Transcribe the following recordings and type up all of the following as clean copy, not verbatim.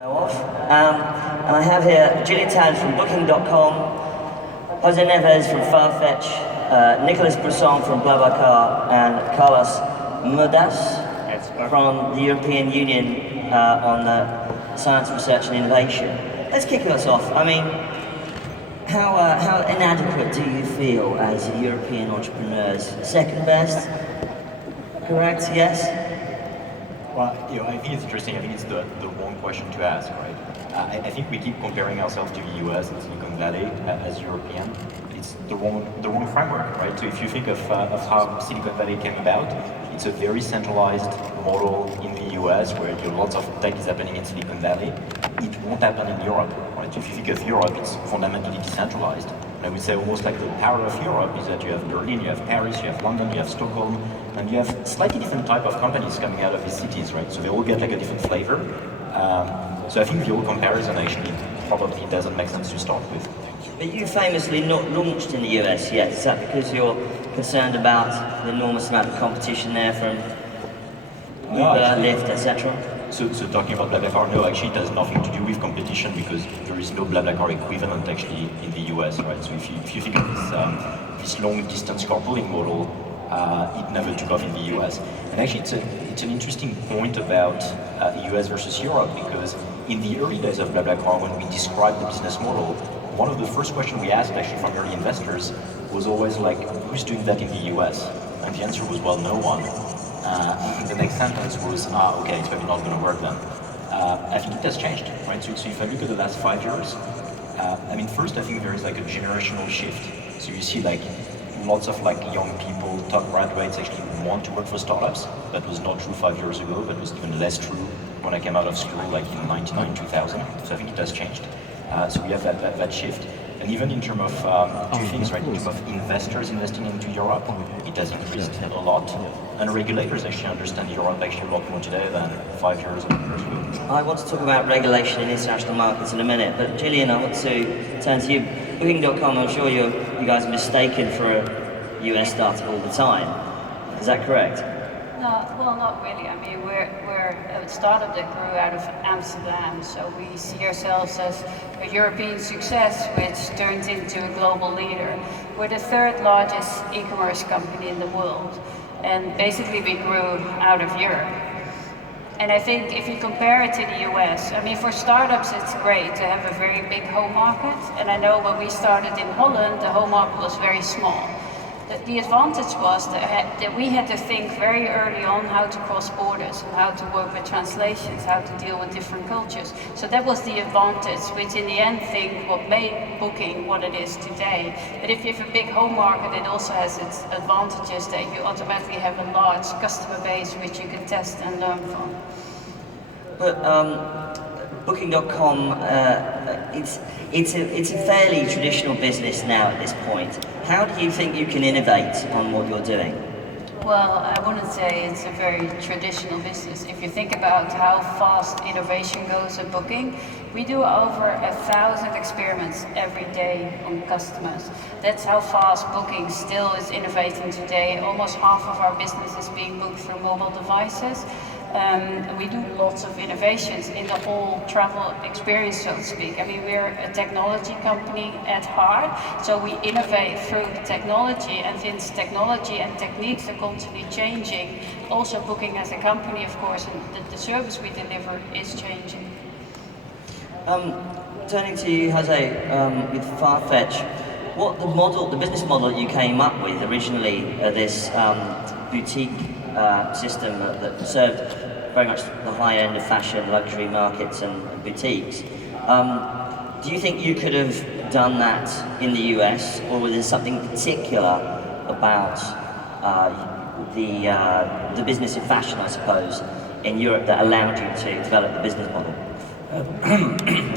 And I have here Gillian Tans from Booking.com, José Neves from Farfetch, Nicolas Brusson from BlaBlaCar, and Carlos Moedas from the European Union on science, research and innovation. Let's kick us off. I mean, how inadequate do you feel as European entrepreneurs? Second best? Correct, yes? Well, I think it's interesting. I think it's the wrong question to ask, right? I think we keep comparing ourselves to the US and Silicon Valley as European. It's the wrong framework, right? So if you think of how Silicon Valley came about, it's a very centralized model in the US where lots of tech is happening in Silicon Valley. It won't happen in Europe, right? If you think of Europe, it's fundamentally decentralized. And I would say almost like the power of Europe is that you have Berlin, you have Paris, you have London, you have Stockholm, and you have slightly different type of companies coming out of these cities, right? So they all get like a different flavor. So I think the old comparison actually probably doesn't make sense to start with. But you famously not launched in the US yet. Is that because you're concerned about the enormous amount of competition there from Uber, Lyft, etc.? So talking about BlaBlaCar, no, actually it has nothing to do with competition because there is no BlaBlaCar equivalent actually in the US, right? So if you think of this long distance carpooling model, it never took off in the US. And actually it's an interesting point about US versus Europe because in the early days of BlaBlaCar, when we described the business model, one of the first questions we asked actually from early investors was always like, who's doing that in the US? And the answer was, well, no one. The next sentence was, okay, it's probably not going to work then. I think it has changed, right? So if I look at the last 5 years, I mean, first I think there is like a generational shift. So you see like lots of like young people, top graduates actually want to work for startups. That was not true 5 years ago. That was even less true when I came out of school, like in 99, 2000. So I think it has changed. So we have that shift. And even in terms of two things, right? In terms of investors investing into Europe, it has increased a lot. And regulators actually understand Europe actually a lot more today than 5 years ago. I want to talk about regulation in international markets in a minute, but Gillian, I want to turn to you. Booking.com, I'm sure you guys are mistaken for a US startup all the time. Is that correct? No, well, not really. I mean, we're a startup that grew out of Amsterdam, so we see ourselves as a European success, which turned into a global leader. We're the third largest e-commerce company in the world, and basically we grew out of Europe. And I think if you compare it to the US, I mean, for startups it's great to have a very big home market, and I know when we started in Holland, the home market was very small. The advantage was that we had to think very early on how to cross borders and how to work with translations, how to deal with different cultures. So that was the advantage, which in the end think what made Booking what it is today. But if you have a big home market, it also has its advantages that you automatically have a large customer base which you can test and learn from. But Booking.com, it's a fairly traditional business now at this point. How do you think you can innovate on what you're doing? Well, I wouldn't say it's a very traditional business. If you think about how fast innovation goes at Booking, we do over 1,000 experiments every day on customers. That's how fast Booking still is innovating today. Almost half of our business is being booked through mobile devices. We do lots of innovations in the whole travel experience, so to speak. I mean, we're a technology company at heart, so we innovate through the technology, and since technology and techniques are constantly changing, also Booking as a company, of course, and the service we deliver is changing. Turning to you, José, with Farfetch, what the business model that you came up with originally, this boutique system that served very much the high end of fashion, luxury markets and boutiques. Do you think you could have done that in the US, or was there something particular about the business of fashion, I suppose, in Europe that allowed you to develop the business model?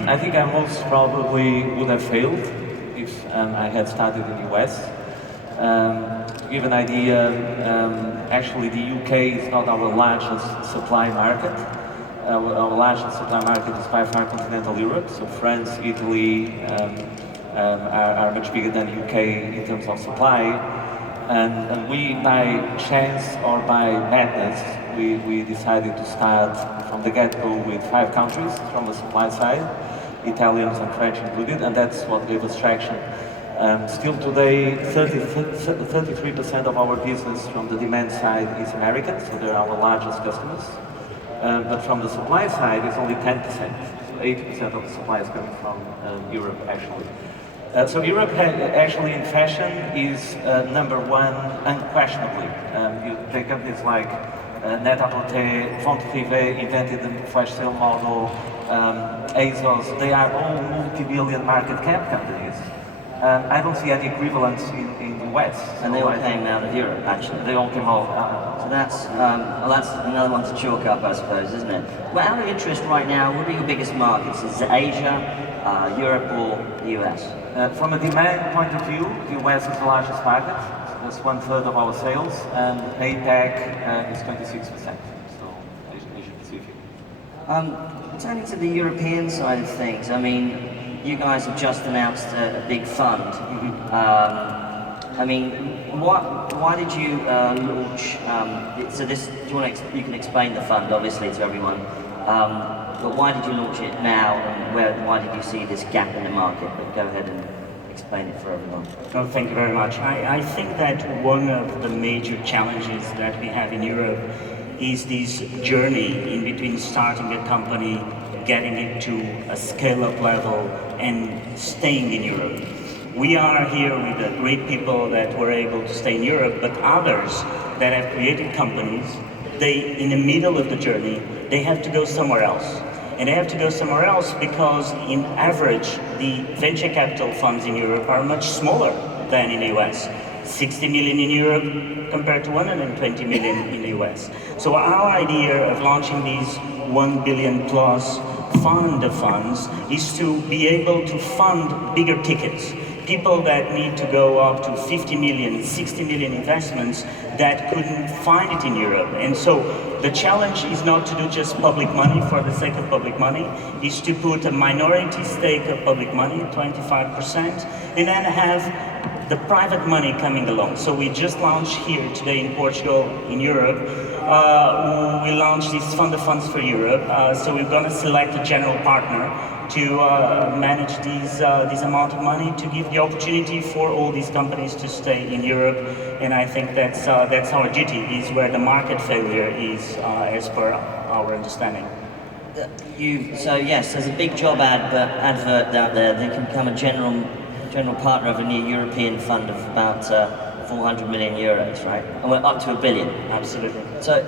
I think I most probably would have failed if I had started in the US. To give an idea, actually the UK is not our largest supply market. Our largest supply market is by far continental Europe, so France, Italy are much bigger than the UK in terms of supply. And we, by chance or by madness, we decided to start from the get-go with 5 countries from the supply side, Italians and French included, and that's what gave us traction. Still today, 33% of our business from the demand side is American, so they're our largest customers. But from the supply side, it's only 10%. So 80% of the supply is coming from Europe, actually. So Europe actually in fashion is number one unquestionably. You take companies like Net-a-Porter, Font Privé invented the flash sale model, ASOS, they are all multi-billion market cap companies. I don't see any equivalents in the West. And they all came out of Europe, actually. They all came out. So that's another one to chalk up, I suppose, isn't it? Well, out of interest right now, what are your biggest markets? Is it Asia, Europe, or the US? From a demand point of view, the US is the largest market. That's 1/3 of our sales, and APAC is 26%. So Asia Pacific. Turning to the European side of things, I mean, you guys have just announced a big fund. I mean, why did you launch? So this, do you want to? You can explain the fund, obviously, to everyone. But why did you launch it now, and why did you see this gap in the market? But go ahead and explain it for everyone. Oh, thank you very much. I think that one of the major challenges that we have in Europe is this journey in between starting a company, getting it to a scale-up level, and staying in Europe. We are here with the great people that were able to stay in Europe, but others that have created companies, in the middle of the journey, they have to go somewhere else. And they have to go somewhere else because, in average, the venture capital funds in Europe are much smaller than in the US. 60 million in Europe compared to 120 million in the US. So our idea of launching these 1 billion plus fund of funds is to be able to fund bigger tickets. People that need to go up to 50 million, 60 million investments that couldn't find it in Europe. And so the challenge is not to do just public money for the sake of public money, is to put a minority stake of public money, 25%, and then have the private money coming along. So we just launched here today in Portugal, in Europe. We launched this fund of funds for Europe. So we're going to select a general partner to manage this amount of money, to give the opportunity for all these companies to stay in Europe. And I think that's our duty, is where the market failure is, as per our understanding. So yes, there's a big job advert out there. They can become a general partner of a new European fund of about 400 million euros, right? And we're up to 1 billion. Absolutely. So,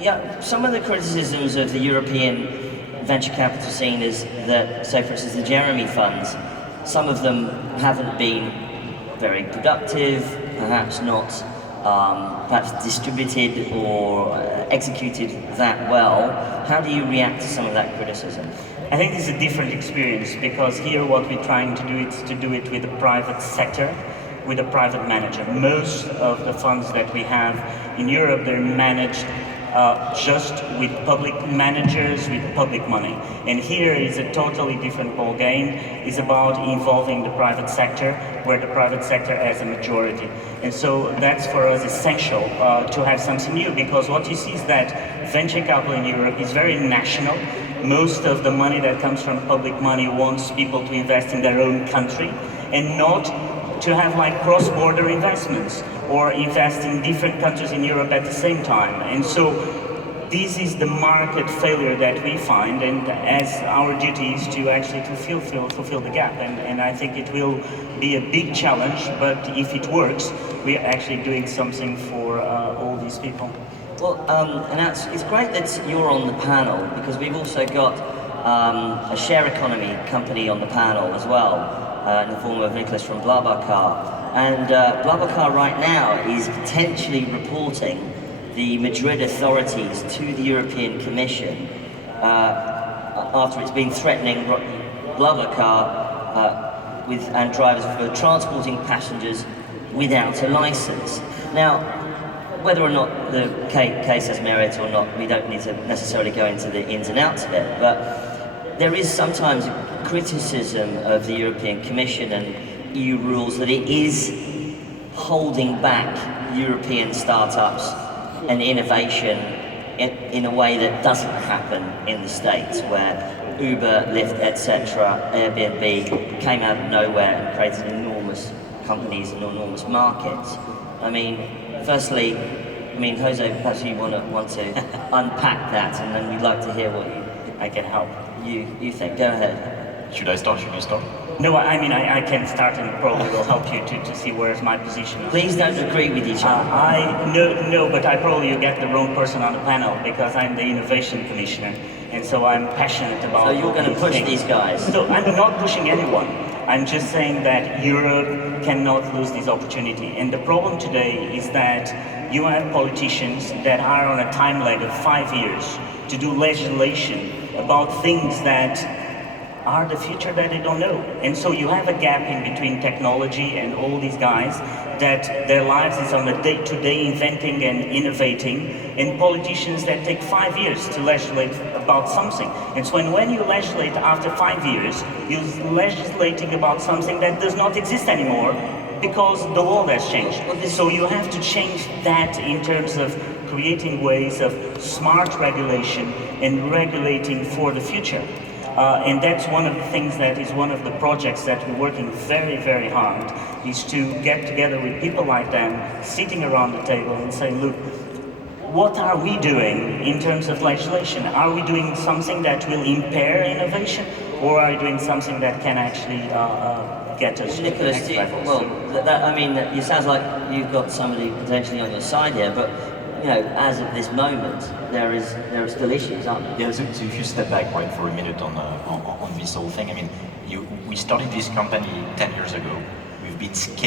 yeah, some of the criticisms of the European venture capital scene is that, say for instance, the Jeremy funds, some of them haven't been very productive, perhaps not, perhaps distributed or executed that well. How do you react to some of that criticism? I think it's a different experience, because here what we're trying to do is to do it with the private sector, with a private manager. Most of the funds that we have in Europe, they're managed just with public managers, with public money. And here is a totally different ball game. It's about involving the private sector, where the private sector has a majority. And so that's for us essential to have something new, because what you see is that venture capital in Europe is very national. Most of the money that comes from public money wants people to invest in their own country, and not to have like cross-border investments or invest in different countries in Europe at the same time. And so this is the market failure that we find, and as our duty is to actually fulfill the gap. And I think it will be a big challenge, but if it works, we're actually doing something for all these people. Well, and it's great that you're on the panel, because we've also got a share economy company on the panel as well, in the form of Nicolas from BlaBlaCar. And BlaBlaCar right now is potentially reporting the Madrid authorities to the European Commission after it's been threatening BlaBlaCar and drivers for transporting passengers without a license. Now, whether or not the case has merit or not, we don't need to necessarily go into the ins and outs of it, but there is sometimes criticism of the European Commission and EU rules that it is holding back European startups and innovation in a way that doesn't happen in the States, where Uber, Lyft, etc., Airbnb came out of nowhere and created enormous companies and enormous markets. I mean, firstly, Jose, perhaps you want to unpack that, and then we'd like to hear what I can help. you think. Go ahead. Should I start? Should you start? No, I mean, I can start and probably will help you to see where is my position. Please don't agree with each other. No, but I probably you get the wrong person on the panel because I'm the innovation commissioner, and so I'm passionate about. So you're going to push these guys? So I'm not pushing anyone. I'm just saying that Europe cannot lose this opportunity. And the problem today is that you have politicians that are on a time lag of 5 years to do legislation about things that are the future that they don't know. And so you have a gap in between technology and all these guys that their lives is on a day-to-day inventing and innovating, and politicians that take 5 years to legislate about something. And so when you legislate after 5 years, you're legislating about something that does not exist anymore because the world has changed. So you have to change that in terms of creating ways of smart regulation and regulating for the future. And that's one of the things that is one of the projects that we're working very, very hard, is to get together with people like them, sitting around the table and saying, look, what are we doing in terms of legislation? Are we doing something that will impair innovation, or are we doing something that can actually get us to the Nicolas, next level? well, it sounds like you've got somebody potentially on your side here, but as of this moment, there are still issues, aren't there? Yeah, so if you step back, right, for a minute on this whole thing, I mean, we started this company 10 years ago. We've been scaling